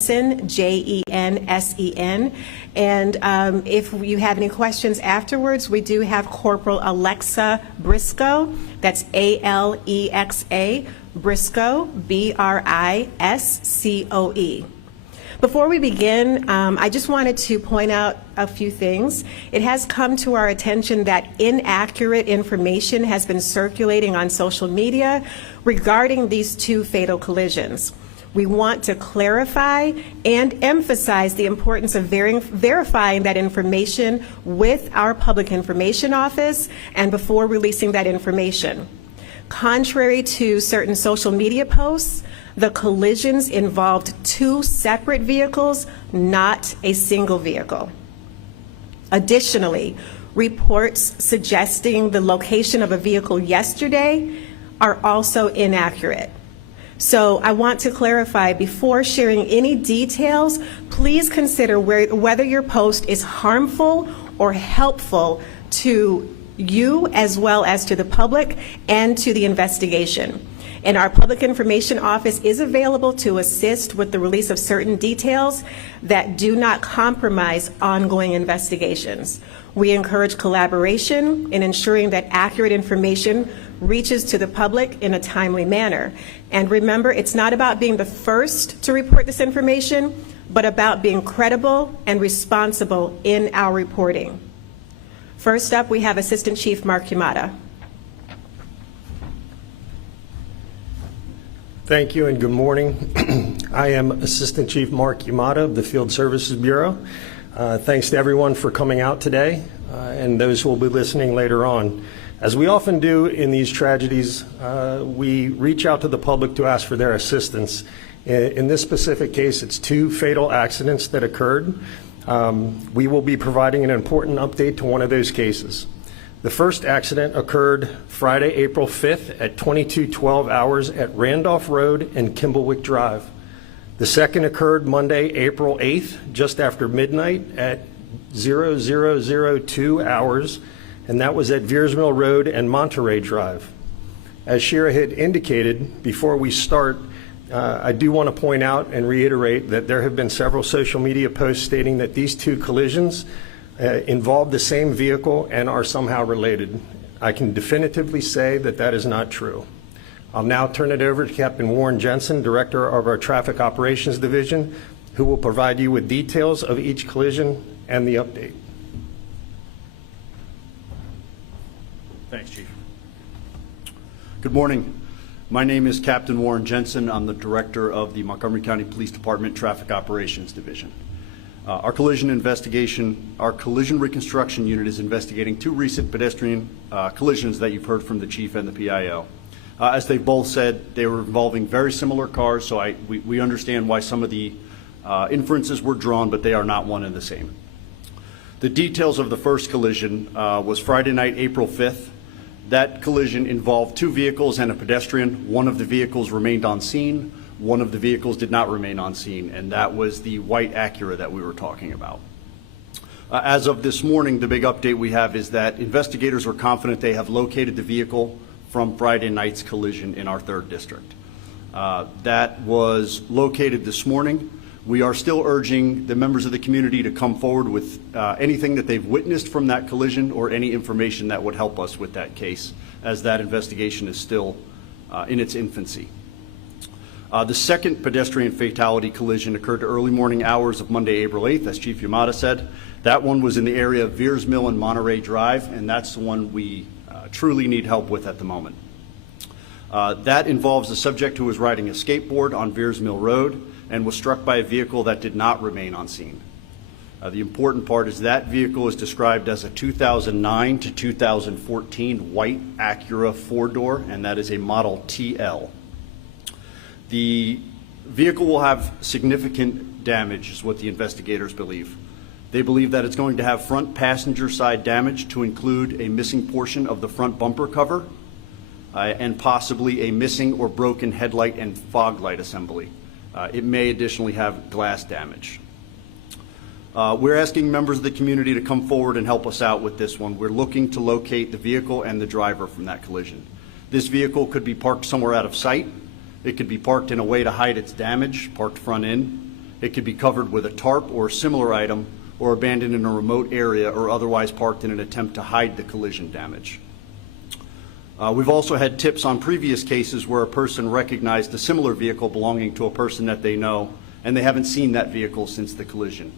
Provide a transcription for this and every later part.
Jensen. And if you have any questions afterwards, we do have Corporal Alexa Briscoe. That's Alexa Briscoe, Briscoe. Before we begin, I just wanted to point out a few things. It has come to our attention that inaccurate information has been circulating on social media regarding these two fatal collisions. We want to clarify and emphasize the importance of verifying that information with our Public Information Office and before releasing that information. Contrary to certain social media posts, the collisions involved two separate vehicles, not a single vehicle. Additionally, reports suggesting the location of a vehicle yesterday are also inaccurate. So I want to clarify, before sharing any details, please consider whether your post is harmful or helpful to you as well as to the public and to the investigation. And our Public Information Office is available to assist with the release of certain details that do not compromise ongoing investigations. We encourage collaboration in ensuring that accurate information reaches to the public in a timely manner. And remember, it's not about being the first to report this information, but about being credible and responsible in our reporting. First up, we have Assistant Chief Mark Yamada. Thank you and good morning. I am Assistant Chief Mark Yamada of the Field Services Bureau. Thanks to everyone for coming out today and those who will be listening later on. As we often do in these tragedies, we reach out to the public to ask for their assistance. In this specific case, it's two fatal accidents that occurred. We will be providing an important update to one of those cases. The first accident occurred Friday, April 5th at 22:12 hours at Randolph Road and Kimblewick Drive. The second occurred Monday, April 8th, just after midnight at 0002 hours, and that was at Veers Mill Road and Monterey Drive. As Shira had indicated, before we start, I do want to point out and reiterate that there have been several social media posts stating that these two collisions involve the same vehicle and are somehow related. I can definitively say that that is not true. I'll now turn it over to Captain Warren Jensen, Director of our Traffic Operations Division, who will provide you with details of each collision and the update. Thanks, Chief. Good morning. My name is Captain Warren Jensen. I'm the Director of the Montgomery County Police Department Traffic Operations Division. Our collision reconstruction unit is investigating two recent pedestrian collisions that you've heard from the Chief and the PIO. As they've both said, they were involving very similar cars, so we understand why some of the inferences were drawn, but they are not one and the same. The details of the first collision was Friday night, April 5th. That collision involved two vehicles and a pedestrian. One of the vehicles remained on scene. One of the vehicles did not remain on scene, and that was the white Acura that we were talking about. As of this morning, the big update we have is that investigators are confident they have located the vehicle from Friday night's collision in our 3rd District. That was located this morning. We are still urging the members of the community to come forward with anything that they've witnessed from that collision or any information that would help us with that case, as that investigation is still in its infancy. The second pedestrian fatality collision occurred early morning hours of Monday, April 8th, as Chief Yamada said. That one was in the area of Veers Mill and Monterey Drive, and that's the one we truly need help with at the moment. That involves a subject who was riding a skateboard on Veers Mill Road and was struck by a vehicle that did not remain on scene. The important part is that vehicle is described as a 2009 to 2014 white Acura 4-door, and that is a model TL. The vehicle will have significant damage, is what the investigators believe. They believe that it's going to have front passenger side damage to include a missing portion of the front bumper cover and possibly a missing or broken headlight and fog light assembly. It may additionally have glass damage. We're asking members of the community to come forward and help us out with this one. We're looking to locate the vehicle and the driver from that collision. This vehicle could be parked somewhere out of sight. It could be parked in a way to hide its damage, parked front end. It could be covered with a tarp or a similar item, or abandoned in a remote area, or otherwise parked in an attempt to hide the collision damage. We've also had tips on previous cases where a person recognized a similar vehicle belonging to a person that they know, and they haven't seen that vehicle since the collision.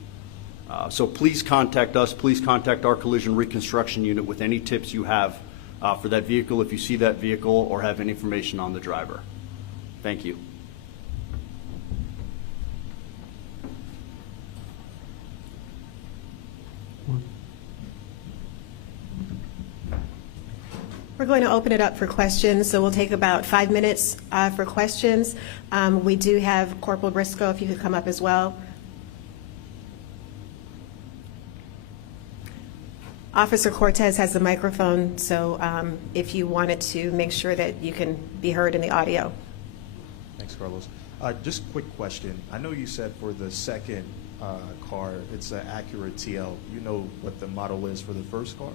So please contact us, please contact our collision reconstruction unit with any tips you have for that vehicle if you see that vehicle or have any information on the driver. Thank you. We're going to open it up for questions, so we'll take about 5 minutes for questions. We do have Corporal Briscoe, if you could come up as well. Officer Cortez has the microphone, so if you wanted to make sure that you can be heard in the audio. Thanks, Carlos. Just a quick question. I know you said for the second car, it's an Acura TL. You know what the model is for the first car?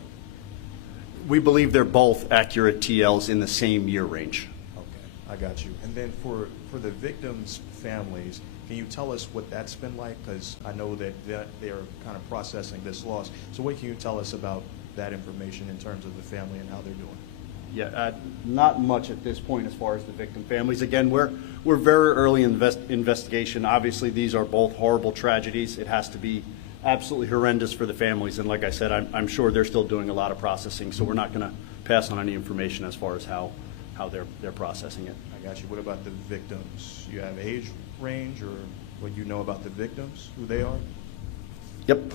We believe they're both accurate TLs in the same year range. Okay, I got you. And then for the victims' families, can you tell us what that's been like? Because I know that they're kind of processing this loss. So what can you tell us about that information in terms of the family and how they're doing? Yeah, not much at this point as far as the victim families. Again, we're very early in investigation. Obviously, these are both horrible tragedies. It has to be absolutely horrendous for the families. And like I said, I'm sure they're still doing a lot of processing, so we're not going to pass on any information as far as how they're processing it. I got you. What about the victims? You have age range or what you know about the victims, who they are? Yep.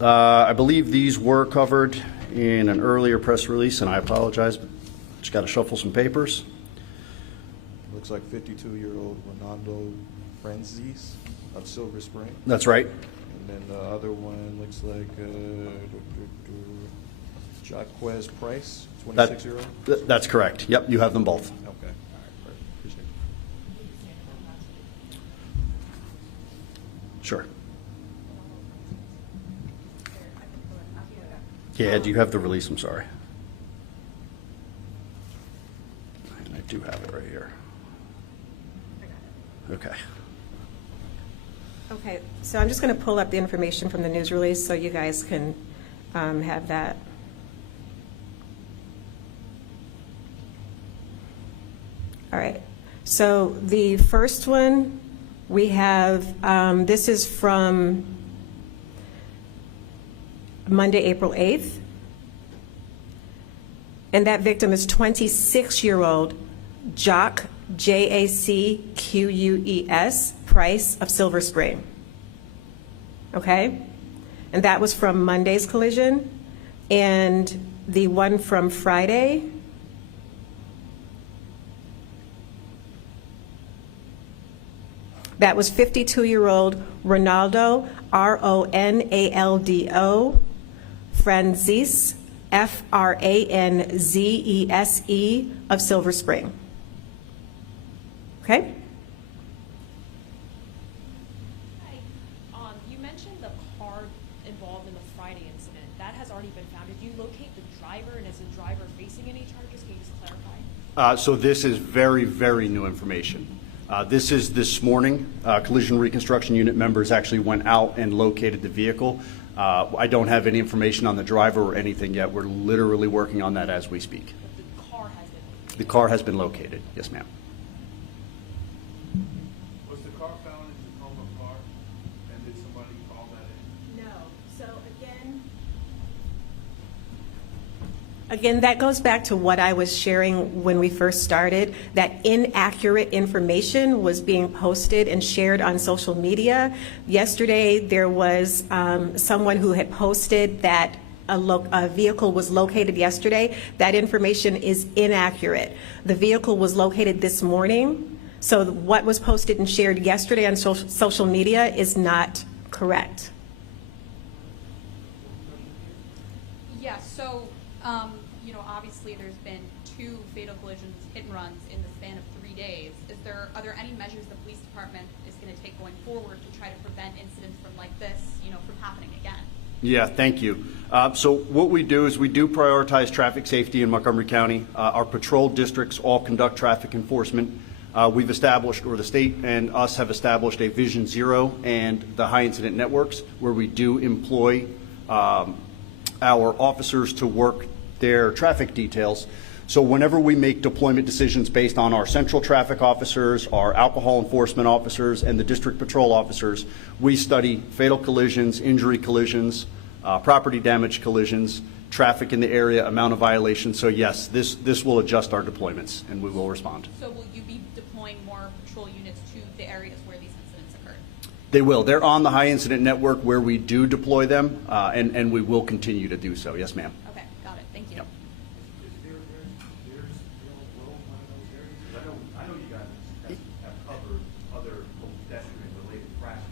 I believe these were covered in an earlier press release, and I apologize, but just got to shuffle some papers. Looks like 52-year-old Ronaldo Franzis of Silver Spring. That's right. And then the other one looks like Jaquez Price, 26-year-old. That's correct. Yep, you have them both. Okay. All right. Perfect. Appreciate it. Sure. Yeah, do you have the release? I'm sorry. And I do have it right here. Okay. Okay, so I'm just going to pull up the information from the news release so you guys can have that. All right, so the first one we have, this is from Monday, April 8th. And that victim is 26-year-old Jock, Jacqueus, Price of Silver Spring. Okay? And that was from Monday's collision. And the one from Friday, that was 52-year-old Ronaldo, Ronaldo, Franzese, Franzese of Silver Spring. Okay? Hi. You mentioned the car involved in the Friday incident. That has already been found. Did you locate the driver, and is the driver facing any charges? Can you just clarify? So this is very, very new information. This is this morning. Collision Reconstruction Unit members actually went out and located the vehicle. I don't have any information on the driver or anything yet. We're literally working on that as we speak. The car has been located. The car has been located. Yes, ma'am. Was the car found in the Tacoma car, and did somebody call that in? No. So again, that goes back to what I was sharing when we first started, that inaccurate information was being posted and shared on social media. Yesterday, there was someone who had posted that a vehicle was located yesterday. That information is inaccurate. The vehicle was located this morning, so what was posted and shared yesterday on social media is not correct. Yeah, so, obviously there's been 2 fatal collisions, hit and runs in the span of 3 days. Are there any measures the police department is going to take going forward to try to prevent incidents like this, from happening again? Yeah, thank you. So what we do is we do prioritize traffic safety in Montgomery County. Our patrol districts all conduct traffic enforcement. we've established, or the state and us have established, a Vision Zero and the high incident networks, where we do employ our officers to work their traffic details. So whenever we make deployment decisions based on our central traffic officers, our alcohol enforcement officers, and the district patrol officers, we study fatal collisions, injury collisions, property damage collisions, traffic in the area, amount of violations. So yes, this will adjust our deployments, and we will respond. So will you be deploying more patrol units to the areas where these incidents occurred? They will. They're on the high incident network where we do deploy them, and we will continue to do so. Yes, ma'am. Okay, got it. Thank you. Yep. I know you guys have covered other pedestrian-related crashes.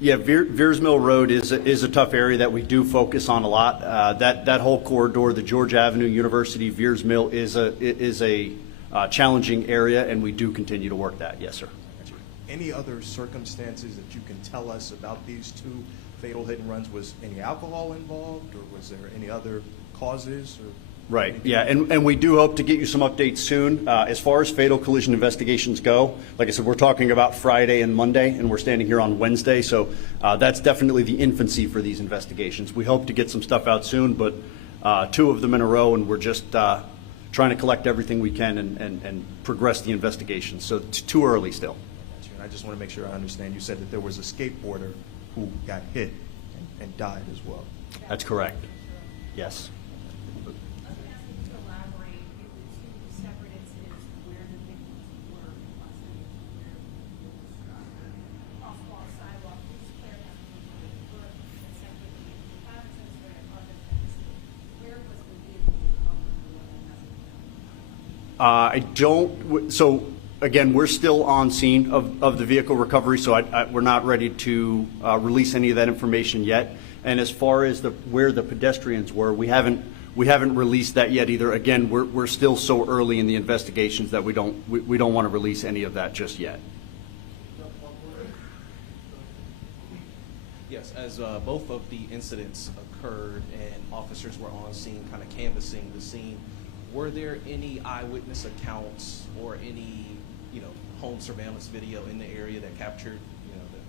Yeah, Veers Mill Road is a tough area that we do focus on a lot. That whole corridor, the George Avenue, University, Veers Mill is a challenging area, and we do continue to work that. Yes, sir. Any other circumstances that you can tell us about these two fatal hit and runs? Was any alcohol involved, or was there any other causes? Or Right, yeah, and we do hope to get you some updates soon. As far as fatal collision investigations go, like I said, we're talking about Friday and Monday, and we're standing here on Wednesday, so that's definitely the infancy for these investigations. We hope to get some stuff out soon, but two of them in a row, and we're just trying to collect everything we can and progress the investigation, so it's too early still. I just want to make sure I understand. You said that there was a skateboarder who got hit and died as well. That's correct, yes. I was asking you to elaborate if the two separate incidents where the victims were off-wall sidewalk, please clarify for me and separately. The pilot says where other things, where was the vehicle recovered and what I don't, so again, we're still on scene of the vehicle recovery, so we're not ready to release any of that information yet. And as far as where the pedestrians were, we haven't released that yet either. Again, we're still so early in the investigations that we don't want to release any of that just yet. Yes, as both of the incidents occurred and officers were on scene, kind of canvassing the scene, were there any eyewitness accounts or any, home surveillance video in the area that captured,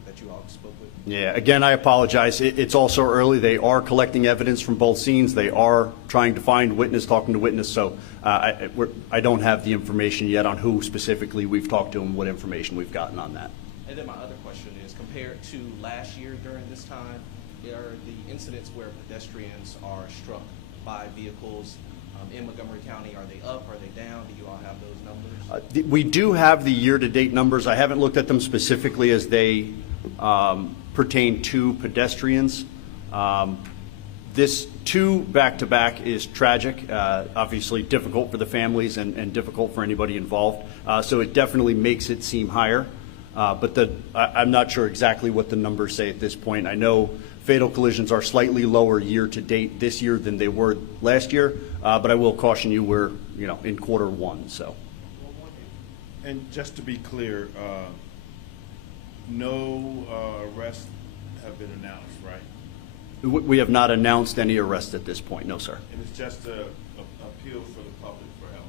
that you all spoke with? Yeah, again, I apologize. It's all so early. They are collecting evidence from both scenes. They are trying to find witness, talking to witness. So I don't have the information yet on who specifically we've talked to and what information we've gotten on that. And then my other question is, compared to last year during this time, are the incidents where pedestrians are struck by vehicles in Montgomery County, are they up, are they down? Do you all have those numbers? We do have the year-to-date numbers. I haven't looked at them specifically as they pertain to pedestrians. This two back-to-back is tragic, obviously difficult for the families and difficult for anybody involved. So it definitely makes it seem higher. But I'm not sure exactly what the numbers say at this point. I know fatal collisions are slightly lower year-to-date this year than they were last year, but I will caution you, we're in quarter one. So. And just to be clear, no arrests have been announced, right? We have not announced any arrests at this point, no, sir. And it's just an appeal for the public for help.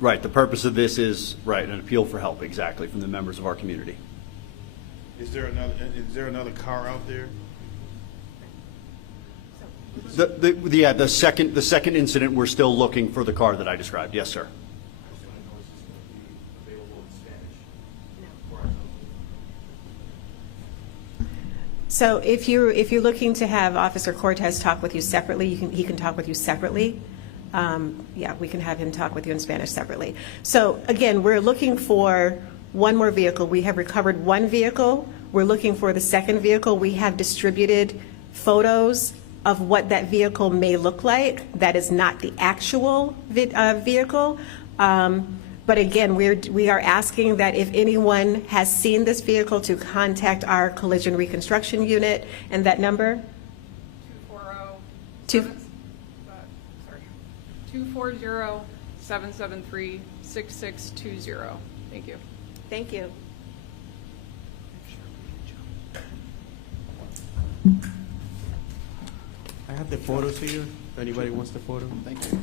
Right, the purpose of this is, an appeal for help, exactly, from the members of our community. Is there another car out there? The second incident, we're still looking for the car that I described. Yes, sir. So if you're looking to have Officer Cortez talk with you separately, he can talk with you separately. Yeah, we can have him talk with you in Spanish separately. So again, we're looking for one more vehicle. We have recovered one vehicle. We're looking for the second vehicle. We have distributed photos of what that vehicle may look like. That is not the actual vehicle. But again, we are asking that if anyone has seen this vehicle to contact our collision reconstruction unit, and that number? 240-773-6620. Thank you. Thank you. I have the photos here, if anybody wants the photo. Thank you.